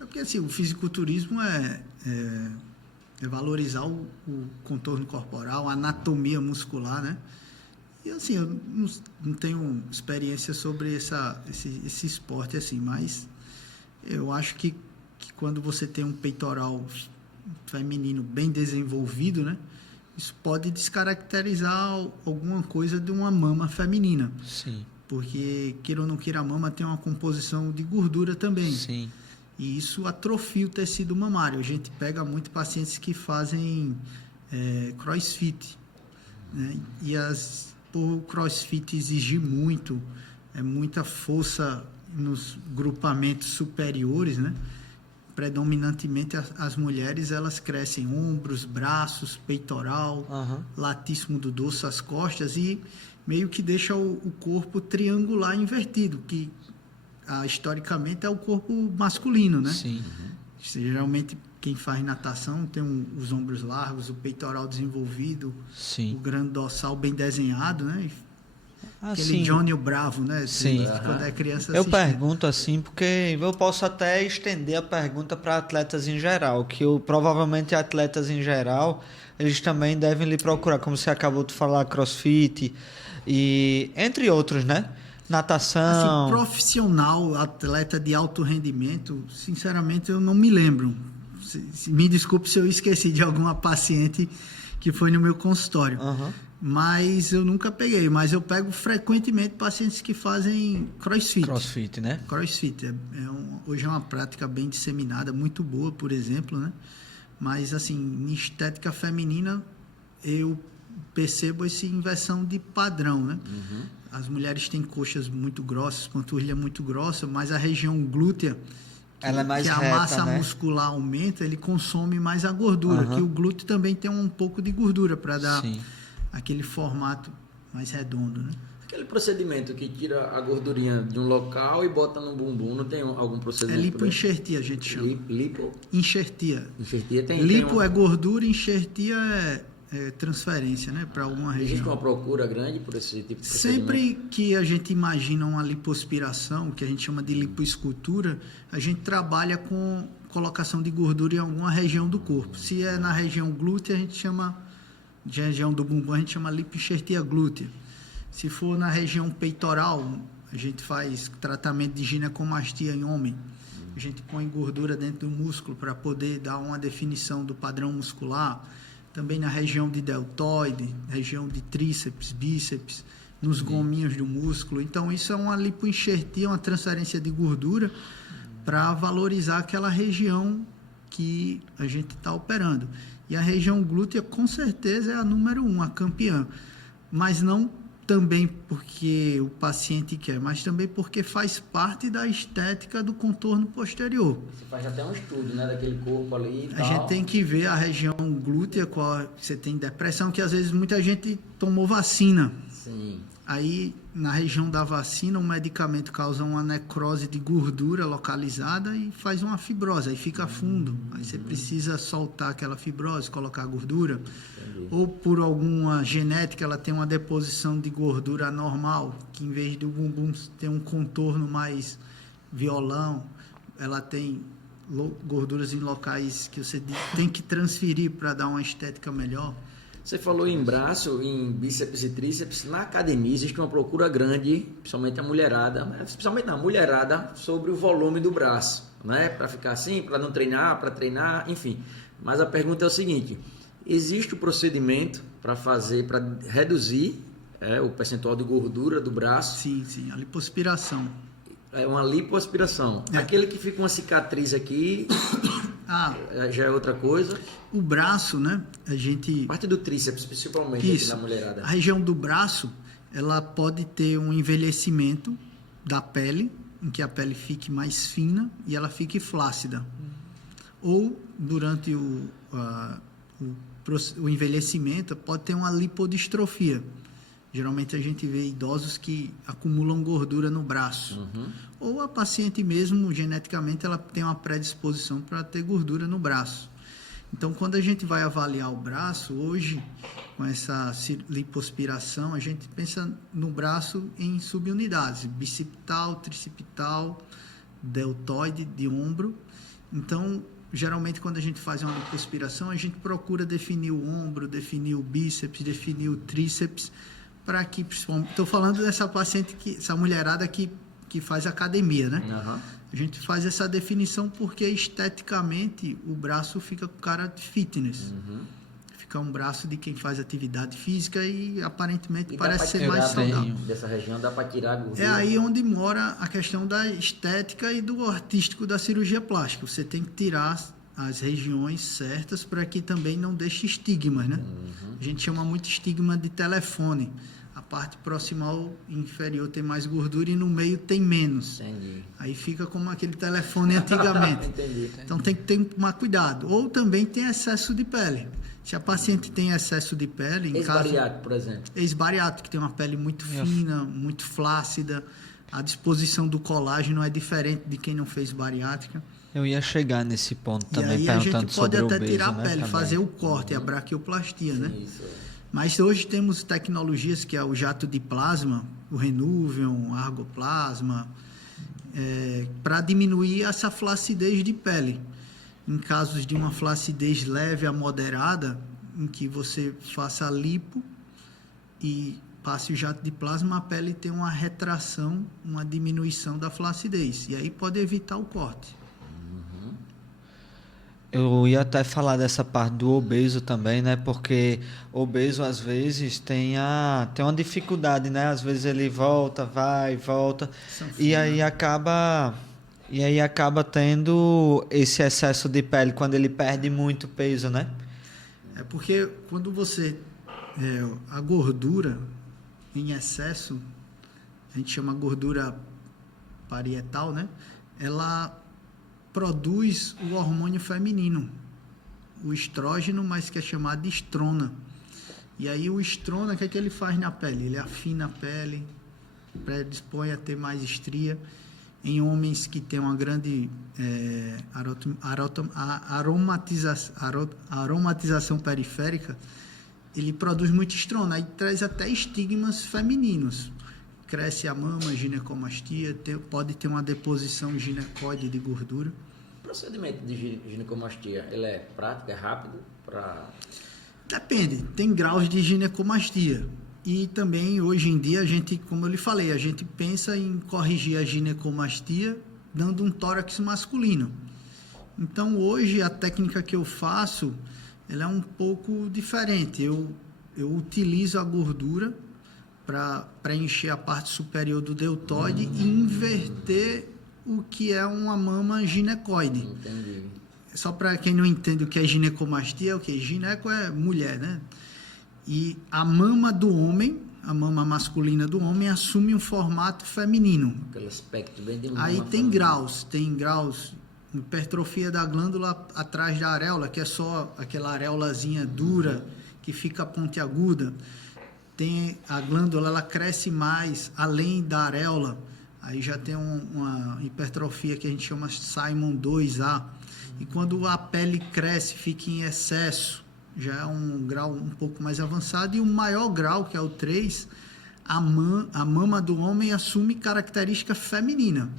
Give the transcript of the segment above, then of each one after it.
É porque assim, o fisiculturismo é valorizar o contorno corporal, a anatomia muscular, né? E assim, eu não tenho experiência sobre esse esporte assim, mas eu acho que quando você tem um peitoral feminino bem desenvolvido, né? Isso pode descaracterizar alguma coisa de uma mama feminina. Sim. Porque, queira ou não queira, a mama tem uma composição de gordura também. Sim. E isso atrofia o tecido mamário. A gente pega muito pacientes que fazem crossfit, né? E por crossfit exigir muita força nos grupamentos superiores, né? Predominantemente as mulheres, elas crescem ombros, braços, peitoral, latíssimo do dorso, as costas, e meio que deixa o corpo triangular invertido, que historicamente é o corpo masculino, né? Sim. Geralmente quem faz natação tem os ombros largos, o peitoral desenvolvido, Sim. o grande dorsal bem desenhado, né? Aquele Assim, Johnny o Bravo, né? Sim. Quando é criança eu assiste. pergunto assim, porque eu posso até estender a pergunta para atletas em geral, que provavelmente atletas em geral, eles também devem lhe procurar, como você acabou de falar, crossfit e entre outros, né? Natação. Assim, profissional, atleta de alto rendimento, sinceramente eu não me lembro. Me desculpe se eu esqueci de alguma paciente que foi no meu consultório. Mas eu nunca peguei. Mas eu pego frequentemente pacientes que fazem crossfit. Crossfit, né? Crossfit. Hoje é uma prática bem disseminada, muito boa, por exemplo, né? Mas, assim, em estética feminina, eu percebo essa inversão de padrão, né? As mulheres têm coxas muito grossas, panturrilha muito grossa, mas a região glútea, ela é mais que reta, a massa né? muscular aumenta, ele consome mais a gordura, que o glúteo também tem um pouco de gordura para dar aquele formato mais redondo, né? Aquele procedimento que tira a gordurinha de um local e bota no bumbum, não tem algum procedimento? É lipoenxertia, a gente chama. Lipo? Enxertia. Enxertia tem... Lipo é gordura, enxertia é transferência, né, para alguma região. Existe uma procura grande por esse tipo de Sempre que a gente imagina uma lipoaspiração, que a gente chama de lipoescultura, a gente trabalha com colocação de gordura em alguma região do corpo. Se é na região glútea, a gente chama, de região do bumbum, a gente chama lipoenxertia glútea. Se for na região peitoral, a gente faz tratamento de ginecomastia em homem. A gente põe gordura dentro do músculo para poder dar uma definição do padrão muscular. Também na região de deltoide, região de tríceps, bíceps, nos gominhos do músculo. Então, isso é uma lipoenxertia, uma transferência de gordura para valorizar aquela região que a gente está operando. E a região glútea, com certeza, é a número 1, a campeã. Mas não também porque o paciente quer, mas também porque faz parte da estética do contorno posterior. Você faz até um estudo, né, daquele corpo ali e tal. A gente tem que ver a região glútea, qual você tem depressão, que às vezes muita gente tomou vacina. Sim. Aí, na região da vacina, um medicamento causa uma necrose de gordura localizada e faz uma fibrose, aí fica fundo. Aí você precisa soltar aquela fibrose, colocar a gordura. Entendi. Ou por alguma genética, ela tem uma deposição de gordura anormal, que em vez do bumbum ter um contorno mais violão, ela tem gorduras em locais que você tem que transferir para dar uma estética melhor. Você falou em braço, em bíceps e tríceps. Na academia existe uma procura grande, principalmente a mulherada, especialmente na mulherada, sobre o volume do braço, né? Para ficar assim, para não treinar, para treinar, enfim. Mas a pergunta é o seguinte: existe o procedimento para fazer, para reduzir o percentual de gordura do braço? Sim, sim, a lipoaspiração. É uma lipoaspiração. Aquele que fica uma cicatriz aqui, já é outra coisa. O braço, né? A gente... Parte do tríceps, principalmente, aqui na mulherada. A região do braço, ela pode ter um envelhecimento da pele, em que a pele fique mais fina e ela fique flácida. Ou, durante o envelhecimento, pode ter uma lipodistrofia. Geralmente a gente vê idosos que acumulam gordura no braço. Ou a paciente mesmo, geneticamente, ela tem uma predisposição para ter gordura no braço. Então, quando a gente vai avaliar o braço, hoje, com essa lipoaspiração, a gente pensa no braço em subunidades: bicipital, tricipital, deltoide de ombro. Então, geralmente, quando a gente faz uma lipoaspiração, a gente procura definir o ombro, definir o bíceps, definir o tríceps, para que, principalmente, estou falando dessa paciente, essa mulherada que faz academia, né? Aham. A gente faz essa definição porque esteticamente o braço fica com cara de fitness. Fica um braço de quem faz atividade física e aparentemente E parece ser mais bem saudável. dessa região, dá para tirar a gordura. É aí onde mora a questão da estética e do artístico da cirurgia plástica. Você tem que tirar as regiões certas para que também não deixe estigmas, né? A gente chama muito estigma de telefone. A parte proximal inferior tem mais gordura e no meio tem menos. Entendi. Aí fica como aquele telefone antigamente. Entendi. Então tem que tomar cuidado. Ou também tem excesso de pele. Se a paciente tem excesso de pele, em caso Ex-bariátrico, por exemplo. ex-bariátrico, que tem uma pele muito fina, muito flácida, a disposição do colágeno é diferente de quem não fez bariátrica. Eu ia chegar nesse ponto E também, aí a perguntando gente pode sobre até obeso, tirar a né, pele, também. fazer o corte, a braquioplastia, né? Isso. Mas hoje temos tecnologias que é o jato de plasma, o Renuvium, Argoplasma, para diminuir essa flacidez de pele. Em casos de uma flacidez leve a moderada, em que você faça a lipo e passe o jato de plasma, a pele tem uma retração, uma diminuição da flacidez. E aí pode evitar o corte. Eu ia até falar dessa parte do obeso também, né? Porque obeso às vezes tem uma dificuldade, né? Às vezes ele volta, vai, volta e aí acaba tendo esse excesso de pele quando ele perde muito peso, né? É porque quando você... a gordura em excesso, a gente chama gordura parietal, né? Ela produz o hormônio feminino, o estrógeno, mas que é chamado de estrona. E aí o estrona, o que é que ele faz na pele? Ele afina a pele, predispõe a ter mais estria. Em homens que têm uma grande aromatização periférica, ele produz muito estrona, aí traz até estigmas femininos. Cresce a mama, ginecomastia, pode ter uma deposição ginecoide de gordura. O procedimento de ginecomastia, ele é prático, é rápido? Depende, tem graus de ginecomastia. E também, hoje em dia, a gente, como eu lhe falei, a gente pensa em corrigir a ginecomastia dando um tórax masculino. Então, hoje, a técnica que eu faço, ela é um pouco diferente. Eu utilizo a gordura para preencher a parte superior do deltoide e inverter o que é uma mama ginecoide. Entendi. Só para quem não entende o que é ginecomastia, o que gineco é mulher, né? E a mama do homem, a mama masculina do homem, assume um formato feminino. Aquele aspecto bem de mama. Aí tem graus, hipertrofia da glândula atrás da areola, que é só aquela areolazinha dura que fica pontiaguda. Tem a glândula, ela cresce mais além da areola. Aí já tem uma hipertrofia que a gente chama Simon 2A. E quando a pele cresce, fica em excesso, já é um grau um pouco mais avançado. E o maior grau, que é o 3, a mama do homem assume característica feminina.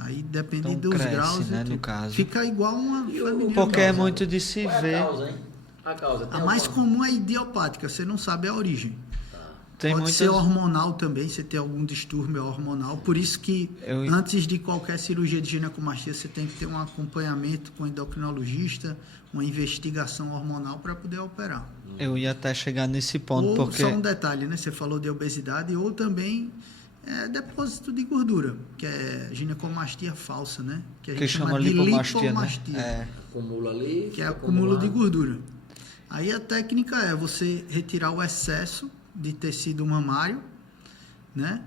Aí depende Então dos cresce, graus. né, no caso. Fica igual uma feminina. Porque é muito de se Qual é ver. a causa, hein? A causa. A mais comum é idiopática, você não sabe a origem. Tem Pode muitas... ser hormonal também, você tem algum distúrbio hormonal. Por isso que antes de qualquer cirurgia de ginecomastia, você tem que ter um acompanhamento com endocrinologista, uma investigação hormonal para poder operar. Eu ia até chegar nesse ponto, Ou porque... só um detalhe, né? Você falou de obesidade, ou também depósito de gordura, que é ginecomastia falsa, né? Que a gente chama de lipomastia, lipomastia, né? Acumula ali. que é fica acúmulo de acumulado. gordura. Aí a técnica é você retirar o excesso de tecido mamário, né?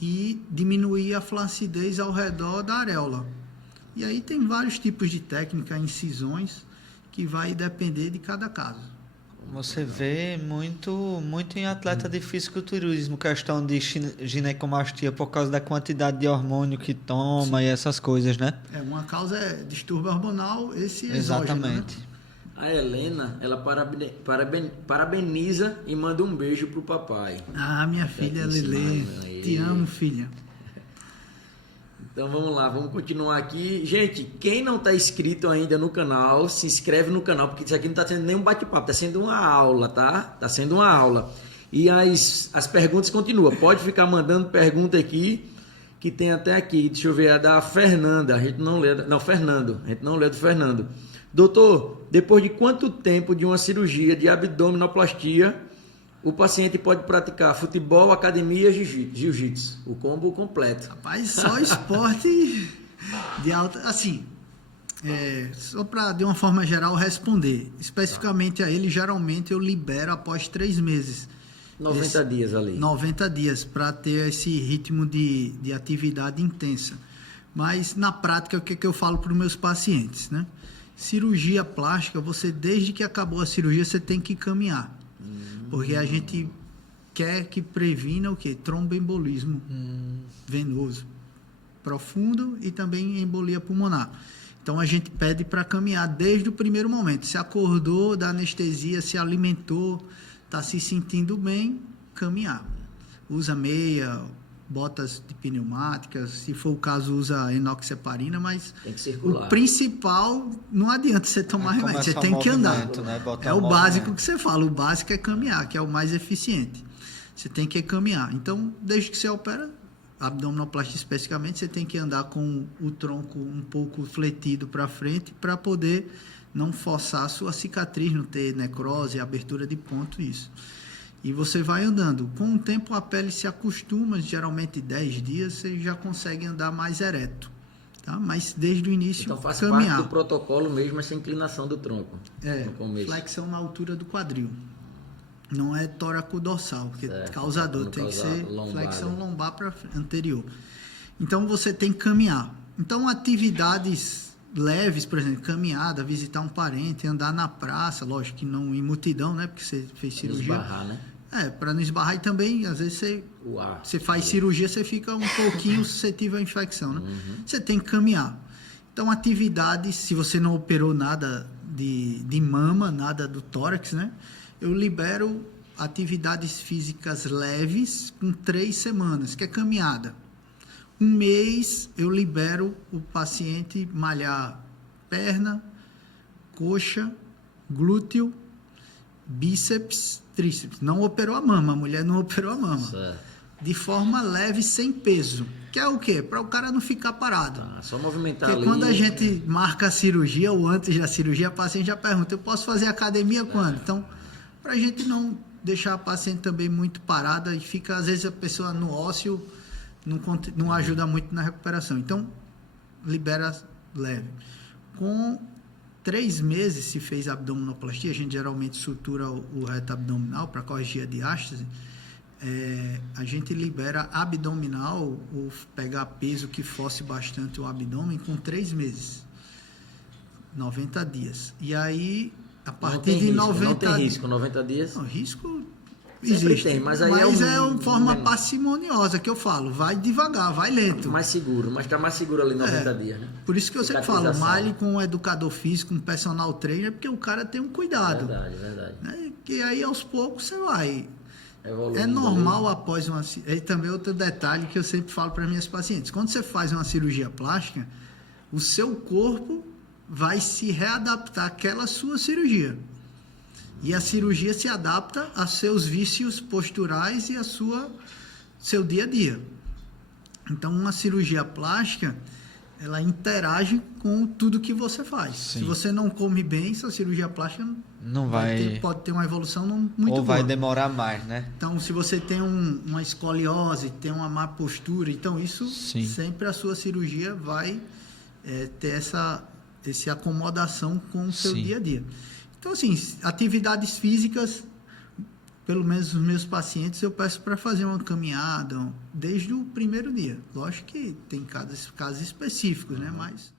E diminuir a flacidez ao redor da areola. E aí tem vários tipos de técnica, incisões, que vai depender de cada caso. Você vê muito em atleta de fisiculturismo, questão de ginecomastia por causa da quantidade de hormônio que toma. Sim. E essas coisas, né? Uma causa é distúrbio hormonal, esse exógeno, exatamente. Né? A Helena, ela parabeniza e manda um beijo pro papai. Ah, minha filha Lelê, te amo, filha. Então vamos lá, vamos continuar aqui. Gente, quem não está inscrito ainda no canal, se inscreve no canal, porque isso aqui não está sendo nem um bate-papo, está sendo uma aula, tá? Está sendo uma aula. E as perguntas continuam. Pode ficar mandando pergunta aqui, que tem até aqui. Deixa eu ver, a da Fernanda. A gente não lê. Não, Fernando. A gente não lê do Fernando. Doutor, depois de quanto tempo de uma cirurgia de abdominoplastia o paciente pode praticar futebol, academia e jiu-jitsu? O combo completo. Rapaz, só esporte de alta... Assim, só para, de uma forma geral, responder. Especificamente a ele, geralmente eu libero após 3 meses. 90 dias ali. 90 dias para ter esse ritmo de atividade intensa. Mas, na prática, o que eu falo para os meus pacientes, né? Cirurgia plástica, você, desde que acabou a cirurgia, você tem que caminhar. Porque a gente quer que previna o quê? Tromboembolismo venoso profundo e também embolia pulmonar. Então, a gente pede para caminhar desde o primeiro momento. Se acordou da anestesia, se alimentou, está se sentindo bem, caminhar. Usa meia, botas de pneumáticas, se for o caso, usa enoxaparina, mas tem que circular. O principal, não adianta você tomar remédio, você tem que andar. Né? É o básico que você fala, o básico é caminhar, que é o mais eficiente. Você tem que caminhar. Então, desde que você opera, abdominoplastia especificamente, você tem que andar com o tronco um pouco fletido para frente para poder não forçar a sua cicatriz, não ter necrose, abertura de ponto, isso. E você vai andando. Com o tempo a pele se acostuma, geralmente 10 dias você já consegue andar mais ereto. Tá? Mas desde o início, então faz caminhar. parte do protocolo mesmo essa inclinação do tronco. Flexão na altura do quadril. Não é tóraco-dorsal, porque causador tem que ser flexão lombar para anterior. Então você tem que caminhar. Então atividades leves, por exemplo, caminhada, visitar um parente, andar na praça, lógico que não em multidão, né? Porque você fez cirurgia. Não esbarrar, né? Para não esbarrar, e também, às vezes, você faz cirurgia, você fica um pouquinho suscetível à infecção, né? Você tem que caminhar. Então, atividades, se você não operou nada de mama, nada do tórax, né? Eu libero atividades físicas leves com 3 semanas, que é caminhada. 1 mês eu libero o paciente malhar perna, coxa, glúteo, bíceps, tríceps. Não operou a mama, a mulher não operou a mama. Certo. De forma leve, sem peso. Que é o quê? Para o cara não ficar parado. Só movimentar. Porque ali. Quando a gente marca a cirurgia ou antes da cirurgia, a paciente já pergunta, eu posso fazer academia quando? Então, para a gente não deixar a paciente também muito parada e fica, às vezes, a pessoa no ósseo não ajuda muito na recuperação. Então, libera leve. Com 3 meses, se fez abdominoplastia, a gente geralmente sutura o reto abdominal para corrigir a diástase, a gente libera abdominal ou pegar peso que force bastante o abdômen com 3 meses. 90 dias. E aí, a partir de 90 dias... Não tem risco, 90 dias? Não, risco... Sempre existe, tem, mas aí é uma forma parcimoniosa que eu falo, vai devagar, vai lento. Mais seguro, mas está mais seguro ali 90 dias, né? Por isso que eu sempre falo, malhe com um educador físico, um personal trainer, porque o cara tem um cuidado. Verdade. Né? Que aí aos poucos você vai. Evoluindo, é normal após uma... E também outro detalhe que eu sempre falo para minhas pacientes, quando você faz uma cirurgia plástica, o seu corpo vai se readaptar àquela sua cirurgia. E a cirurgia se adapta a seus vícios posturais e a seu dia a dia. Então, uma cirurgia plástica, ela interage com tudo que você faz. Sim. Se você não come bem, sua cirurgia plástica pode ter uma evolução muito boa. Ou vai demorar mais, né? Então, se você tem uma escoliose, tem uma má postura, então isso sempre a sua cirurgia vai ter essa acomodação com o seu dia a dia. Então, assim, atividades físicas, pelo menos os meus pacientes, eu peço para fazer uma caminhada desde o primeiro dia. Lógico que tem casos específicos, né? Mas